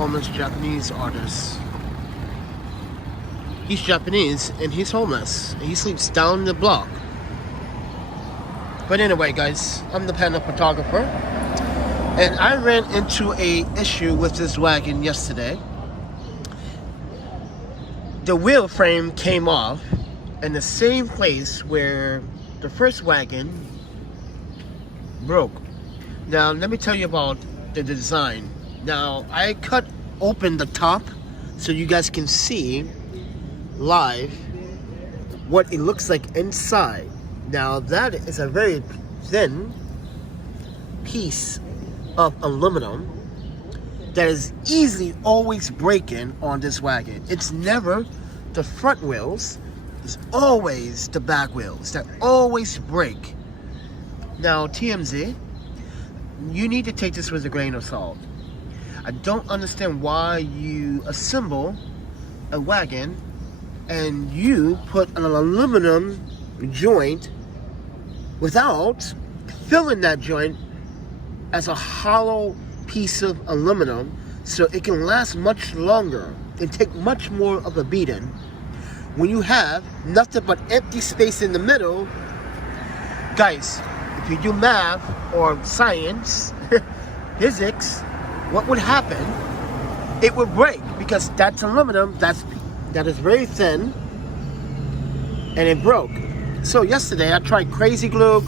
homeless Japanese artist. He's Japanese and he's homeless. He sleeps down the block. But anyway, guys, I'm the Panda Photographer, and I ran into a issue with this wagon yesterday. The wheel frame came off in the same place where the first wagon broke. Now, let me tell you about the design. Now, I cut open the top so you guys can see live what it looks like inside. Now, that is a very thin piece of aluminum that is easily always breaking on this wagon. It's never the front wheels, it's always the back wheels that always break. Now, TMZ, you need to take this with a grain of salt. I don't understand why you assemble a wagon and you put an aluminum joint without filling that joint as a hollow piece of aluminum so it can last much longer and take much more of a beating when you have nothing but empty space in the middle. Guys, if you do math or science, physics, what would happen? It would break because that's aluminum, that is very thin, and it broke. So yesterday I tried crazy glue.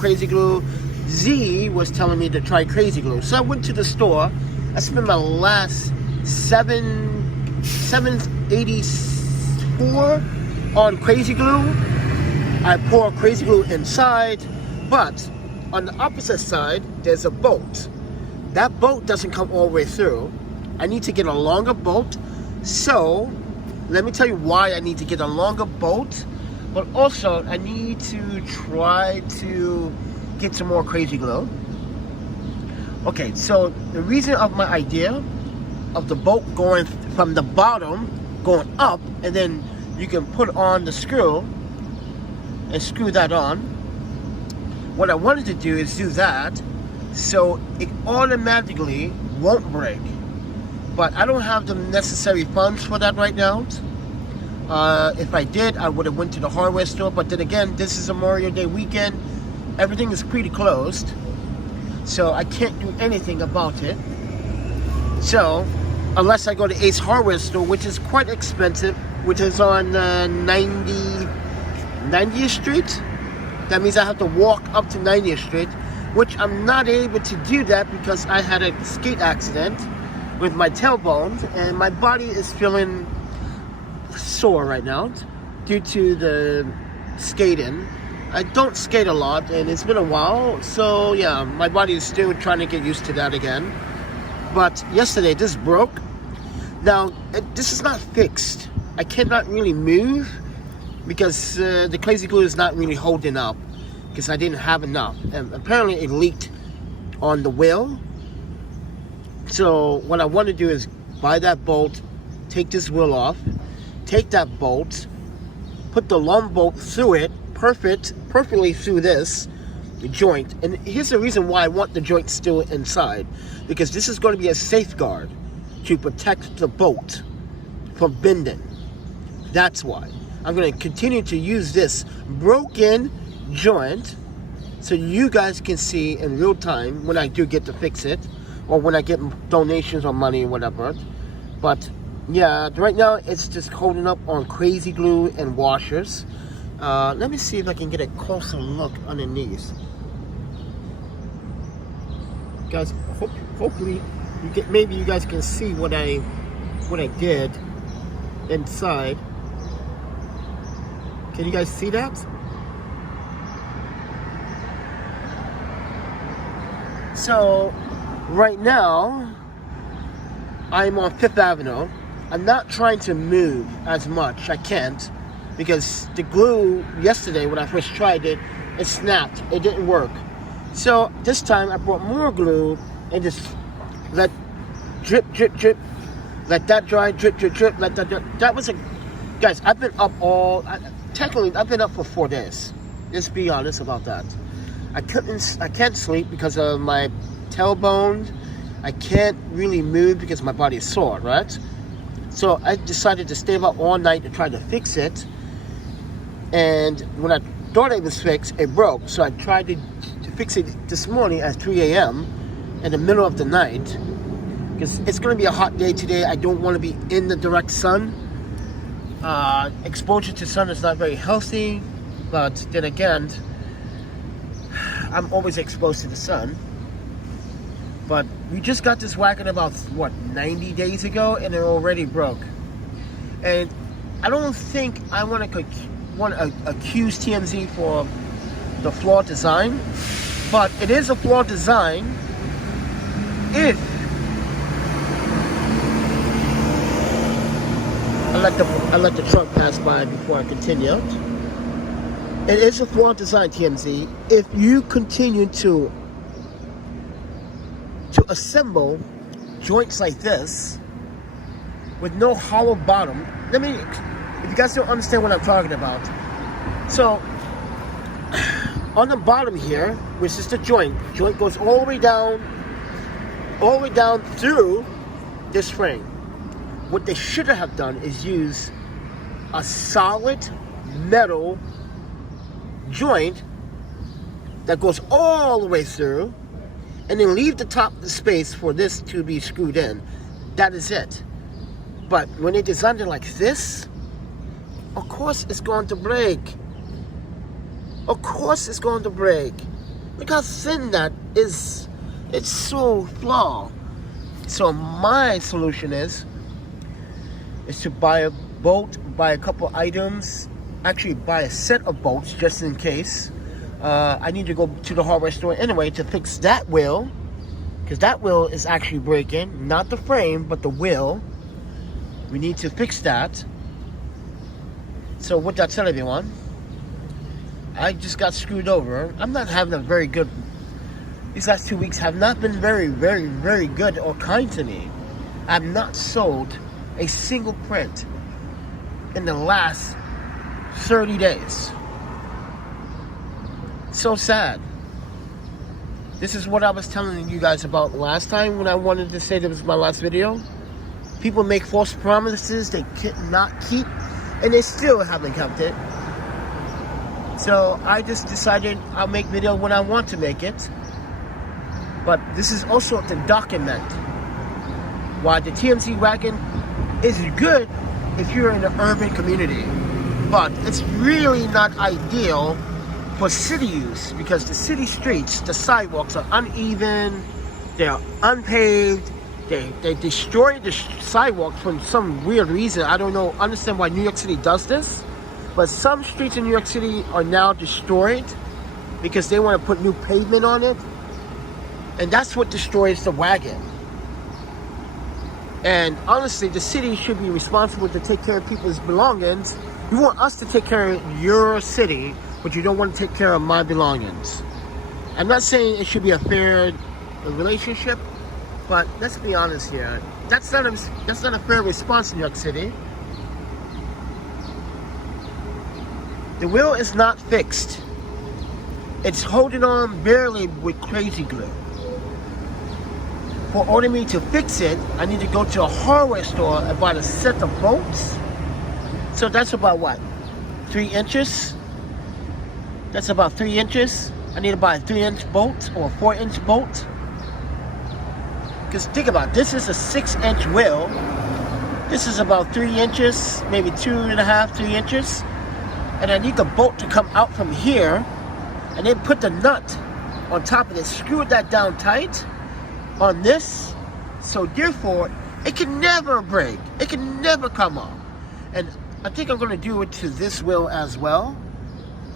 Z was telling me to try crazy glue. So I went to the store. I spent my last $7.84 on crazy glue. I pour crazy glue inside, but on the opposite side there's a bolt. That bolt doesn't come all the way through. I need to get a longer bolt. So let me tell you why I need to get a longer bolt. But also, I need to try to get some more crazy glue. Okay, so the reason of my idea of the bolt going from the bottom, going up, and then you can put on the screw and screw that on. What I wanted to do is do that so it automatically won't break. But I don't have the necessary funds for that right now. If I did, I would have went to the hardware store, but then again, this is a Memorial Day weekend. Everything is pretty closed, so I can't do anything about it. So, unless I go to Ace Hardware Store, which is quite expensive, which is on 90th Street. That means I have to walk up to 90th Street, which I'm not able to do that because I had a skate accident with my tailbone, and my body is feeling sore right now due to the skating. I don't skate a lot and it's been a while, so yeah, my body is still trying to get used to that again. But yesterday this broke. Now this is not fixed. I cannot really move because the crazy glue is not really holding up because I didn't have enough, and apparently it leaked on the wheel. So what I want to do is buy that bolt, take this wheel off, take that bolt, put the long bolt through it, perfectly through this joint. And here's the reason why I want the joint still inside, because this is going to be a safeguard to protect the bolt from bending. That's why I'm going to continue to use this broken joint so you guys can see in real time when I do get to fix it, or when I get donations or money or whatever. But yeah, right now it's just holding up on crazy glue and washers. Let me see if I can get a closer look underneath. Guys, hopefully maybe you guys can see what I did inside. Can you guys see that? So right now I'm on 5th Avenue. I'm not trying to move as much. I can't, because the glue yesterday when I first tried it, it snapped. It didn't work. So this time I brought more glue and just let drip, let that dry, drip, let that dry. That was a, guys, I've been up technically I've been up for 4 days. Let's be honest about that. I can't sleep because of my tailbone. I can't really move because my body is sore, right? So I decided to stay up all night to try to fix it. And when I thought it was fixed, it broke. So I tried to fix it this morning at 3 a.m. in the middle of the night. Because it's going to be a hot day today. I don't want to be in the direct sun. Exposure to sun is not very healthy. But then again, I'm always exposed to the sun. But we just got this Wagon about, what, 90 days ago, and it already broke. And I don't think I want to accuse TMZ for the flawed design, but it is a flawed design if I let the truck pass by before I continue. It is a flawed design, TMZ, if you continue to assemble joints like this with no hollow bottom. If you guys don't understand what I'm talking about. So, on the bottom here, which is the joint goes all the way down through this frame. What they should have done is use a solid metal joint that goes all the way through, and then leave the top of the space for this to be screwed in. That is it. But when they designed it like this, of course it's going to break. Of course it's going to break. Look how thin that is. It's so flawed. So my solution is to buy a bolt, buy a couple items, actually buy a set of bolts just in case. I need to go to the hardware store anyway to fix that wheel, because that wheel is actually breaking, not the frame, but the wheel. We need to fix that. So what did I tell everyone? I just got screwed over. I'm not having a very good, these last 2 weeks have not been very, very, very good or kind to me. I've not sold a single print in the last 30 days. So sad. This is what I was telling you guys about last time when I wanted to say that was my last video. People make false promises they cannot keep, and they still haven't kept it. So I just decided I'll make video when I want to make it. But this is also to document why the TMZ Wagon is good if you're in an urban community. But it's really not ideal for city use, because the city streets, the sidewalks are uneven, they're unpaved, they destroy the sidewalk for some weird reason. I don't know, understand why New York City does this, but some streets in New York City are now destroyed because they want to put new pavement on it, and that's what destroys the Wagon. And honestly, the city should be responsible to take care of people's belongings. You want us to take care of your city, but you don't want to take care of my belongings. I'm not saying it should be a fair relationship, but let's be honest here. That's not a fair response in New York City. The wheel is not fixed. It's holding on barely with crazy glue. For order me to fix it, I need to go to a hardware store and buy a set of bolts. So that's about what? 3 inches? That's about 3 inches. I need to buy a 3-inch bolt or a 4-inch bolt. Because think about it, this is a 6-inch wheel. This is about 3 inches, maybe 2.5, 3 inches. And I need the bolt to come out from here and then put the nut on top of it, screw that down tight on this. So therefore, it can never break. It can never come off. And I think I'm going to do it to this wheel as well,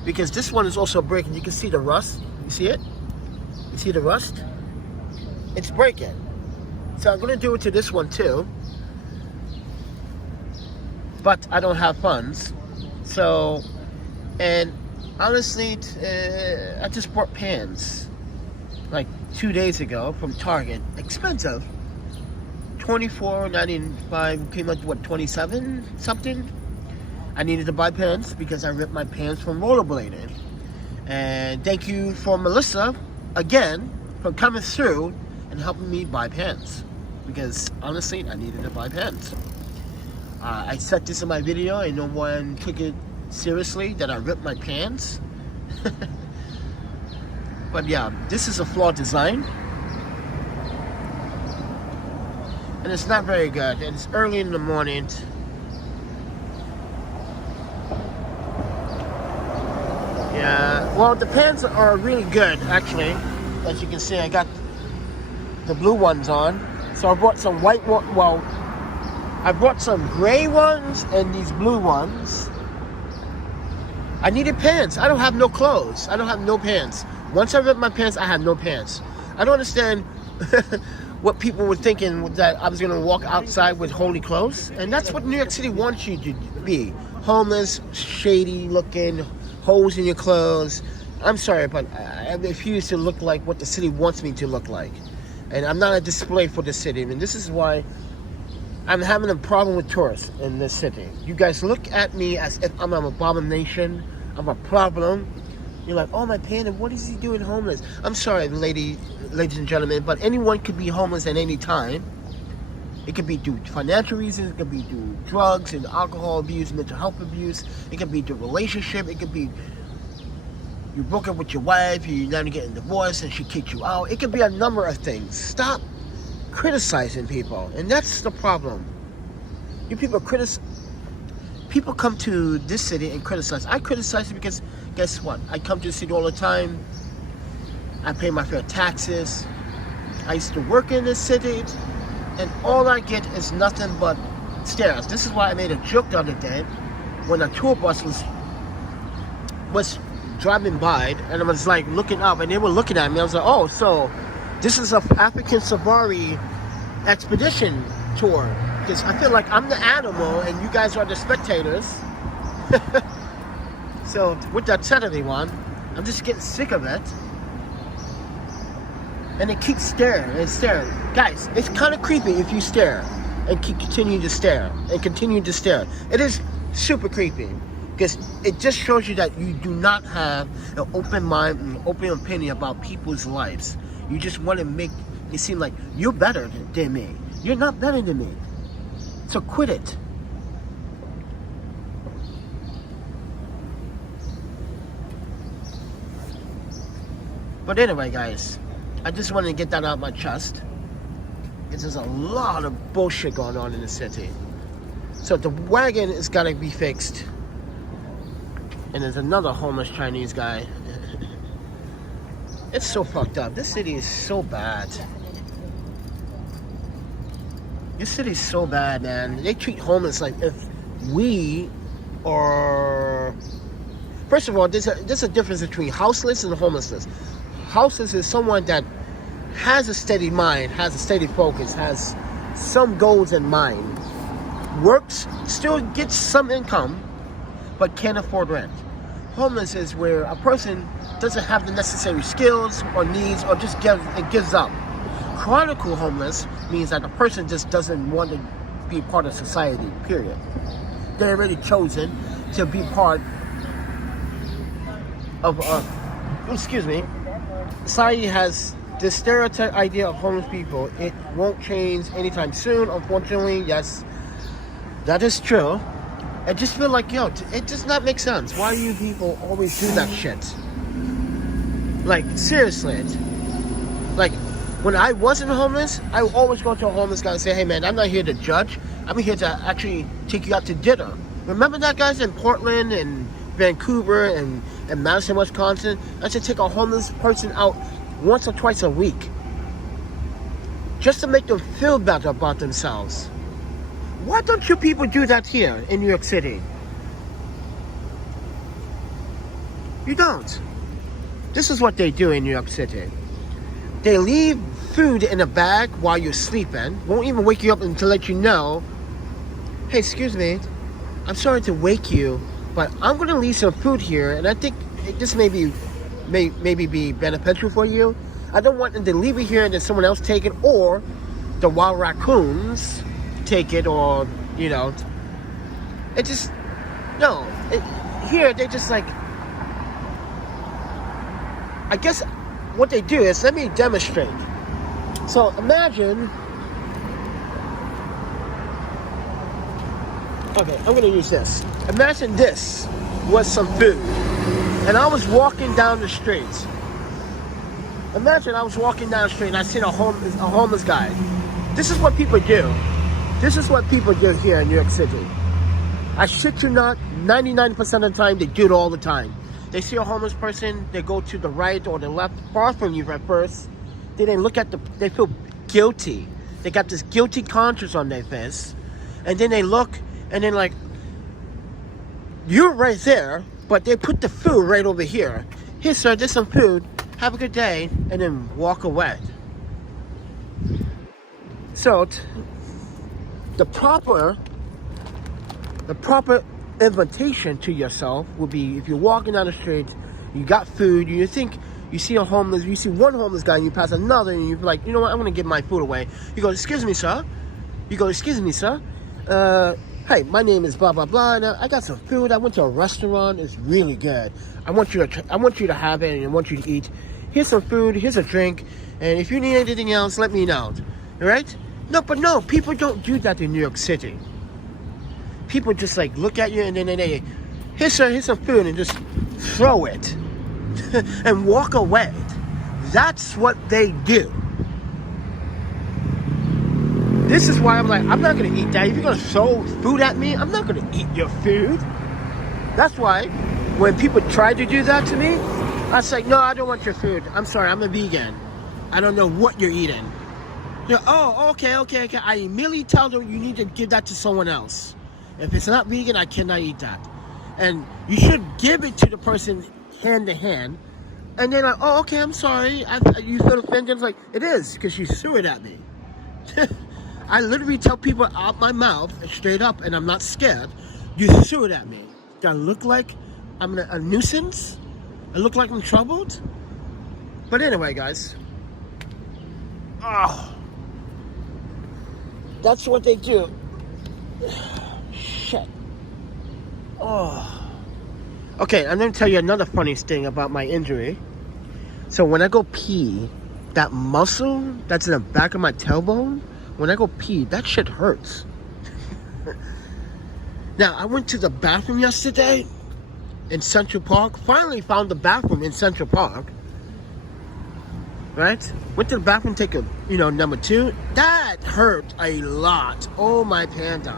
because this one is also breaking. You can see the rust. You see it? You see the rust? It's breaking. So I'm going to do it to this one too. But I don't have funds. So, and honestly, I just bought pans like 2 days ago from Target. Expensive. $24.95, came out to what, 27 something? I needed to buy pants because I ripped my pants from rollerblading. And thank you for Melissa again for coming through and and helping me buy pants. Because honestly, I needed to buy pants. I said this in my video and no one took it seriously that I ripped my pants. But yeah, this is a FLAW design. And it's not very good. And it's early in the morning. Yeah, well, the pants are really good, actually. As you can see, I got the blue ones on. So I brought some white one. Well, I brought some gray ones and these blue ones. I needed pants. I don't have no clothes. I don't have no pants. Once I ripped my pants, I had no pants. I don't understand what people were thinking, that I was going to walk outside with holy clothes. And that's what New York City wants you to be. Homeless, shady looking, holes in your clothes. I'm sorry, but I refuse to look like what the city wants me to look like. And I'm not a display for the city. And this is why I'm having a problem with tourists in this city. You guys look at me as if I'm an abomination. I'm a problem. You're like, oh, my panda, what is he doing homeless? I'm sorry, ladies and gentlemen, but anyone could be homeless at any time. It could be due to financial reasons. It could be due to drugs and alcohol abuse, mental health abuse. It could be due to relationship. It could be you broke up with your wife, you're now getting divorced and she kicked you out. It could be a number of things. Stop criticizing people. And that's the problem. You people people come to this city and criticize. I criticize it because guess what? I come to the city all the time. I pay my fair taxes. I used to work in this city, and all I get is nothing but stares. This is why I made a joke the other day when a tour bus was driving by, and I was like looking up, and they were looking at me. I was like, oh, so this is an African safari expedition tour. Because I feel like I'm the animal and you guys are the spectators. So with that said, everyone, I'm just getting sick of it. And they keep staring and staring. Guys, it's kind of creepy if you stare and keep continuing to stare and continue to stare. It is super creepy because it just shows you that you do not have an open mind and open opinion about people's lives. You just want to make it seem like you're better than me. You're not better than me. So quit it. But anyway, guys, I just wanted to get that out of my chest. Because there's a lot of bullshit going on in the city. So the wagon is gotta be fixed. And there's another homeless Chinese guy. It's so fucked up. This city is so bad. This city's so bad, man. They treat homeless like if we are... First of all, there's a difference between houseless and homelessness. Houseless is someone that has a steady mind, has a steady focus, has some goals in mind, works, still gets some income, but can't afford rent. Homeless is where a person doesn't have the necessary skills or needs or just gives up. Chronic homeless means that the person just doesn't want to be part of society, period. They're already chosen to be part of, society has this stereotype idea of homeless people. It won't change anytime soon, unfortunately. Yes, that is true. I just feel like, yo, it does not make sense. Why do you people always do that shit? Like, seriously. Like, when I wasn't homeless, I would always go to a homeless guy and say, hey man, I'm not here to judge. I'm here to actually take you out to dinner. Remember that, guys, in Portland and Vancouver and Madison, Wisconsin? I should take a homeless person out once or twice a week. Just to make them feel better about themselves. Why don't you people do that here in New York City? You don't. This is what they do in New York City. They leave food in a bag while you're sleeping. Won't even wake you up to let you know, hey, excuse me, I'm sorry to wake you, but I'm going to leave some food here, and I think this maybe be beneficial for you. I don't want them to leave it here and then someone else take it, or the wild raccoons take it, or, you know, it just, no. Here, they just like, I guess what they do is, let me demonstrate. So imagine, okay, I'm gonna use this. Imagine this was some food, and I was walking down the street. Imagine I was walking down the street and I seen a homeless guy. This is what people do. This is what people do here in New York City. I shit you not, 99% of the time, they do it all the time. They see a homeless person, they go to the right or the left, far from you at first. Then they look at they feel guilty. They got this guilty conscience on their face. And then they look, and then like, you're right there, but they put the food right over here. Here, sir, there's some food. Have a good day, and then walk away. So, the proper invitation to yourself would be, if you're walking down the street, you got food, you think you see you see one homeless guy, and you pass another, and you're like, you know what, I'm gonna give my food away. You go, excuse me, sir. Hey, my name is blah blah blah, and I got some food. I went to a restaurant. It's really good. I want you to have it, and I want you to eat. Here's some food. Here's a drink, and if you need anything else, let me know. All right? No, people don't do that in New York City. People just like look at you, and then they, here's some food, and just throw it and walk away. That's what they do. This is why I'm like, I'm not gonna eat that. If you're gonna throw food at me, I'm not gonna eat your food. That's why when people try to do that to me, I say, no, I don't want your food. I'm sorry, I'm a vegan. I don't know what you're eating. You're, oh, okay. I immediately tell them you need to give that to someone else. If it's not vegan, I cannot eat that. And you should give it to the person hand to hand. And they're like, oh, okay, I'm sorry. You feel offended? It's like, it is, because you threw it at me. I literally tell people out my mouth, straight up, and I'm not scared, you threw it at me. Do I look like I'm a nuisance? I look like I'm troubled? But anyway, guys. Oh. That's what they do. Shit. Oh. Okay, I'm going to tell you another funny thing about my injury. So when I go pee, that muscle that's in the back of my tailbone, when I go pee, that shit hurts. Now, I went to the bathroom yesterday in Central Park. Finally found the bathroom in Central Park. Right? Went to the bathroom, take a, number 2. That hurt a lot. Oh, my panda.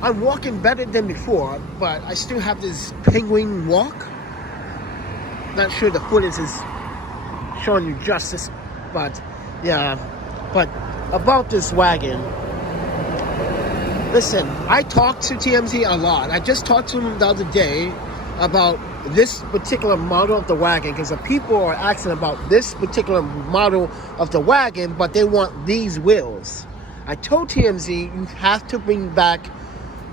I'm walking better than before, but I still have this penguin walk. Not sure the footage is showing you justice, but yeah. But about this wagon, listen, I talked to TMZ a lot. I just talked to them the other day about this particular model of the wagon, because the people are asking about this particular model of the wagon, but they want these wheels. I told TMZ, you have to bring back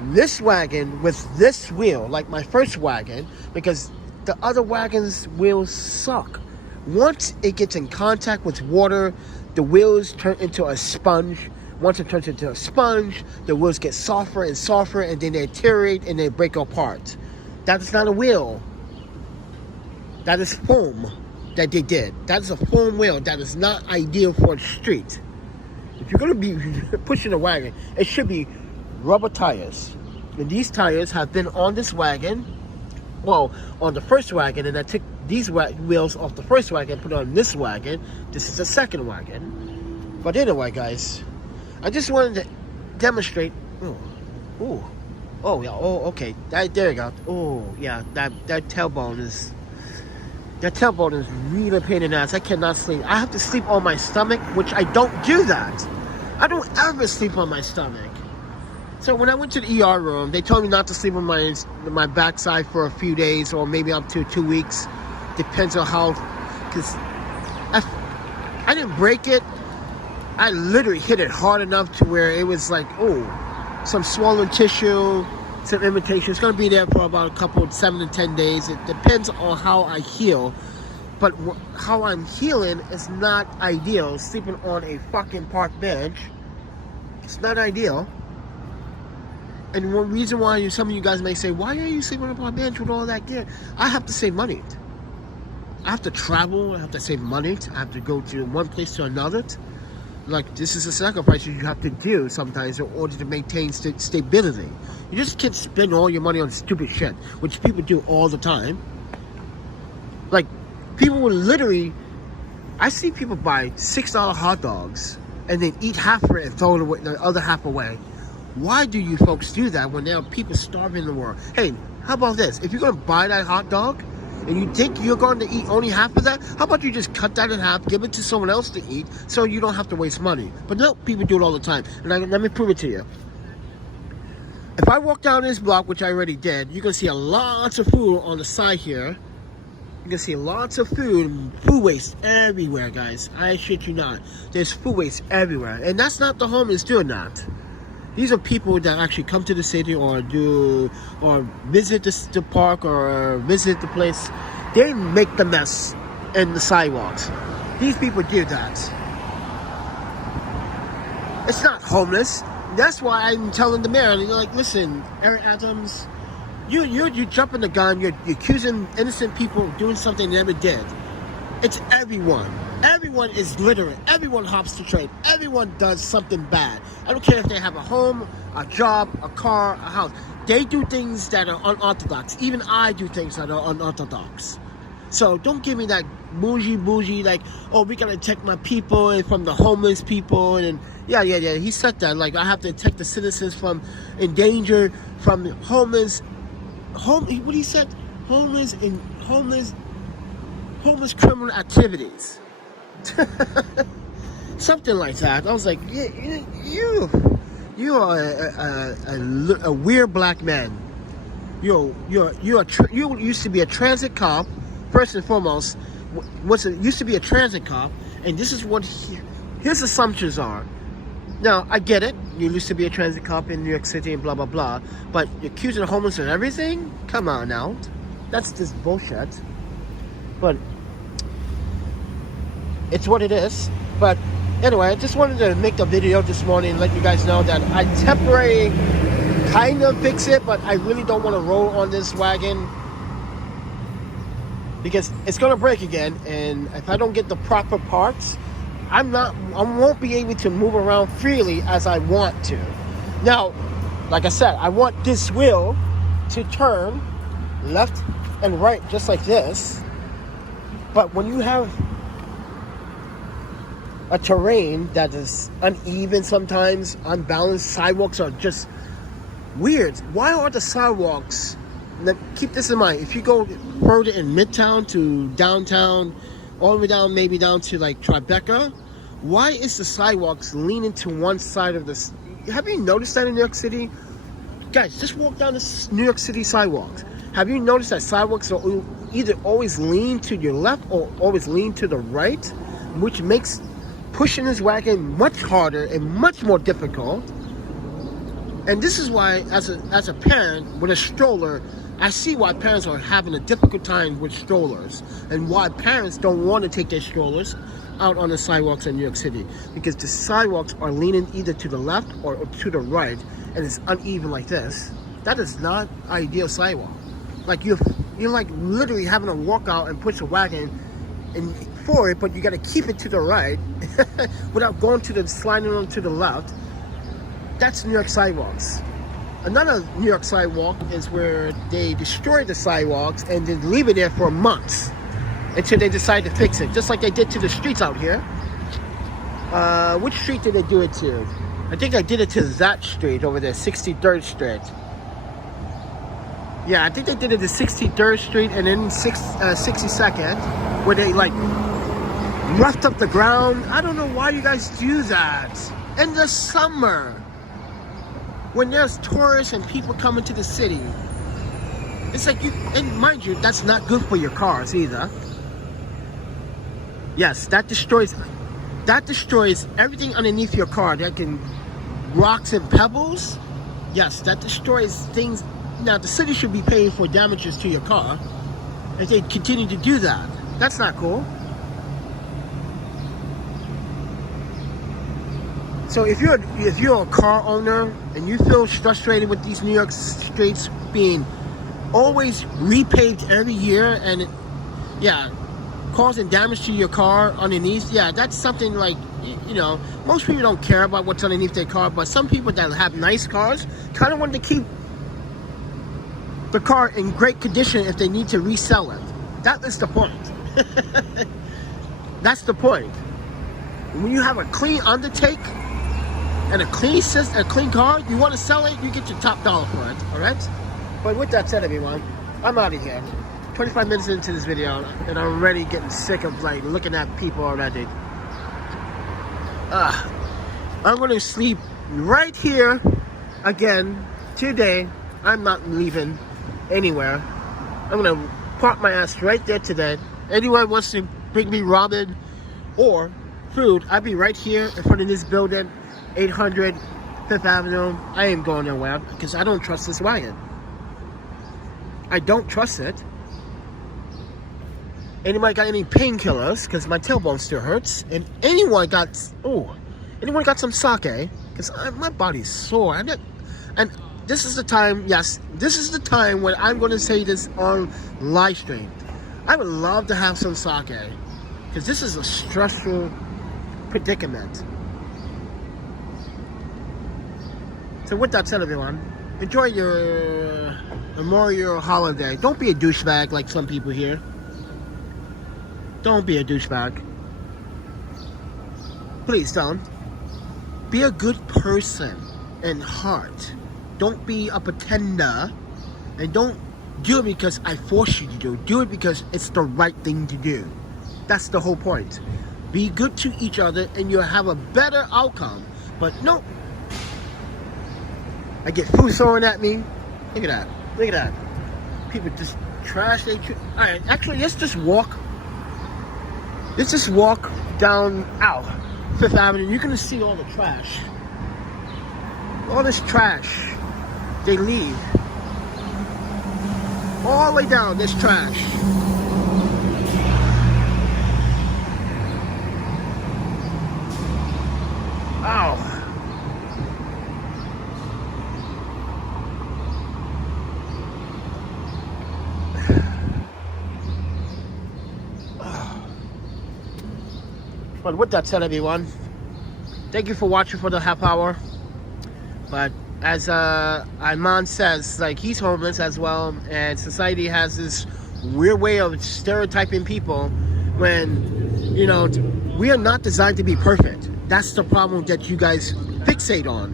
this wagon with this wheel, like my first wagon, because the other wagon's wheels suck. Once it gets in contact with water, the wheels turn into a sponge. Once it turns into a sponge, the wheels get softer and softer, and then they deteriorate and they break apart. That is not a wheel. That is foam that they did. That is a foam wheel that is not ideal for a street. If you're going to be pushing a wagon, it should be rubber tires. And these tires have been on this wagon, well, on the first wagon, and I took these wheels off the first wagon, put on this wagon. This is the second wagon. But anyway, guys, I just wanted to demonstrate. Oh, yeah. Oh, okay. There you go. Oh, yeah. That tailbone is really a pain in the ass. I cannot sleep. I have to sleep on my stomach, which I don't do that. I don't ever sleep on my stomach. So when I went to the ER room, they told me not to sleep on my backside for a few days, or maybe up to 2 weeks. Depends on how, because I didn't break it. I literally hit it hard enough to where it was like, some swollen tissue, some irritation. It's going to be there for about a couple, 7 to 10 days. It depends on how I heal. But how I'm healing is not ideal. Sleeping on a fucking park bench, it's not ideal. And one reason why some of you guys may say, why are you sleeping on a park bench with all that gear? I have to save money. I have to travel, I have to save money, I have to go to one place to another. Like, this is a sacrifice you have to do sometimes in order to maintain stability. You just can't spend all your money on stupid shit, which people do all the time. Like, people will literally, I see people buy $6 hot dogs and then eat half of it and throw it away, the other half away. Why do you folks do that when there are people starving in the world? Hey, how about this? If you're going to buy that hot dog and you think you're going to eat only half of that, how about you just cut that in half, give it to someone else to eat so you don't have to waste money? But no, people do it all the time. And let me prove it to you. If I walk down this block, which I already did, you're going to see lots of food on the side here. You can see lots of food waste everywhere, guys. I shit you not. There's food waste everywhere. And that's not the homeless doing that. These are people that actually come to the city or visit the park or visit the place. They make the mess in the sidewalks. These people do that. It's not homeless. That's why I'm telling the mayor, you're like, listen, Eric Adams, you're jumping the gun. You're accusing innocent people of doing something they never did. It's everyone. Everyone is literate. Everyone hops the train. Everyone does something bad. I don't care if they have a home, a job, a car, a house. They do things that are unorthodox. Even I do things that are unorthodox. So don't give me that bougie, like, oh, we gotta protect my people and from the homeless people. And yeah. He said that. Like, I have to protect the citizens from endanger, from homeless. What he said? Homeless criminal activities. Something like that. I was like, you are a weird black man. You used to be a transit cop. First and foremost, used to be a transit cop, and this is what his assumptions are. Now, I get it. You used to be a transit cop in New York City and blah, blah, blah. But you're accusing the homeless of everything? Come on now. That's just bullshit. But it's what it is. But anyway, I just wanted to make a video this morning and let you guys know that I temporarily kind of fix it, but I really don't want to roll on this wagon because it's going to break again. And if I don't get the proper parts, I won't be able to move around freely as I want to. Now, like I said, I want this wheel to turn left and right just like this. But when you have a terrain that is uneven sometimes, unbalanced, sidewalks are just weird. Why are the sidewalks, keep this in mind, if you go further in Midtown to downtown, all the way down, maybe down to like Tribeca, why is the sidewalks leaning to one side of this? Have you noticed that in New York City? Guys, just walk down the New York City sidewalks. Have you noticed that sidewalks are either always lean to your left or always lean to the right, which makes pushing this wagon much harder and much more difficult? And this is why, as a parent with a stroller, I see why parents are having a difficult time with strollers and why parents don't want to take their strollers out on the sidewalks in New York City, because the sidewalks are leaning either to the left or to the right, and it's uneven like this. That is not ideal sidewalk. Like you're like literally having to walk out and push a wagon and for it, but you got to keep it to the right without going sliding on to the left. That's New York sidewalks. Another New York sidewalk is where they destroy the sidewalks and then leave it there for months until they decide to fix it, just like they did to the streets out here. Which street did they do it to? I think I did it to that street over there, 63rd Street. Yeah, I think they did it to 63rd Street and then 62nd, where they like roughed up the ground. I don't know why you guys do that in the summer when there's tourists and people coming to the city. It's like and mind you, that's not good for your cars either. Yes, that destroys everything underneath your car. That can rocks and pebbles. Yes, that destroys things. Now the city should be paying for damages to your car if they continue to do that. That's not cool. So if you're a car owner and you feel frustrated with these New York streets being always repaved every year, and yeah, causing damage to your car underneath, yeah, that's something like, you know, most people don't care about what's underneath their car, but some people that have nice cars kind of want to keep the car in great condition if they need to resell it. That is the point. That's the point. When you have a clean undertake and a clean system, a clean car, you want to sell it, you get your top dollar for it, all right? But with that said, everyone, I'm out of here. 25 minutes into this video, and I'm already getting sick of like looking at people already. I'm gonna sleep right here again today. I'm not leaving anywhere. I'm gonna park my ass right there today. Anyone wants to bring me ramen or food, I'll be right here in front of this building, 800 5th Avenue. I ain't going nowhere because I don't trust this wagon. I don't trust it. Anybody got any painkillers? Because my tailbone still hurts. And anyone got some sake? Because my body's sore. And this is the time, yes, this is the time when I'm going to say this on live stream. I would love to have some sake. Because this is a stressful predicament. So with that said, everyone, enjoy your Memorial holiday. Don't be a douchebag like some people here. Don't be a douchebag. Please don't. Be a good person in heart. Don't be a pretender. And don't do it because I force you to do it. Do it because it's the right thing to do. That's the whole point. Be good to each other and you'll have a better outcome. But no. I get food thrown at me. Look at that. Look at that. People just trash. Alright, actually, let's just walk. Let's just walk down out 5th Avenue. You're gonna see all the trash. All this trash they leave. All the way down this trash. Ow. But with that said, everyone, thank you for watching for the half hour. But as Iman says, like, he's homeless as well, and society has this weird way of stereotyping people when, you know, we are not designed to be perfect. That's the problem that you guys fixate on.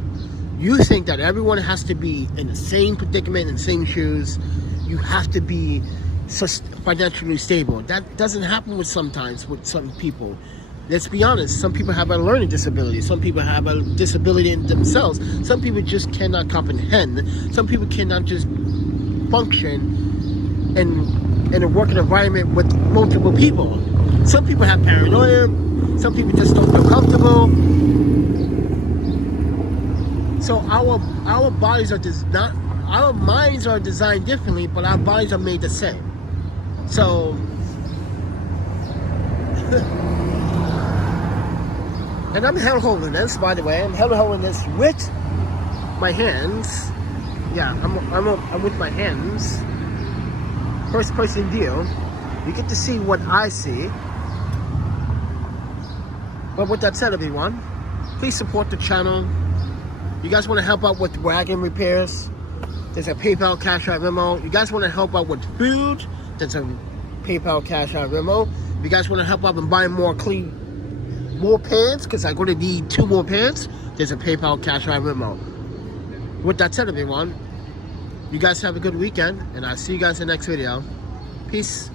You think that everyone has to be in the same predicament, in the same shoes. You have to be financially stable. That doesn't happen with some people. Let's be honest, some people have a learning disability. Some people have a disability in themselves. Some people just cannot comprehend. Some people cannot just function in a working environment with multiple people. Some people have paranoia. Some people just don't feel comfortable. So our bodies are just not, our minds are designed differently, but our bodies are made the same. So and I'm hell holding this, by the way. I'm hell holding this with my hands. Yeah, I'm with my hands. First person view. You get to see what I see. But with that said, everyone, please support the channel. You guys want to help out with wagon repairs? There's a PayPal, Cash App, Venmo. You guys want to help out with food? There's a PayPal, Cash App, Venmo. If you guys want to help out and buy more pants, because I'm going to need 2 more pants, there's a PayPal, Cash App, Venmo. With that said, everyone, you guys have a good weekend, and I'll see you guys in the next video. Peace.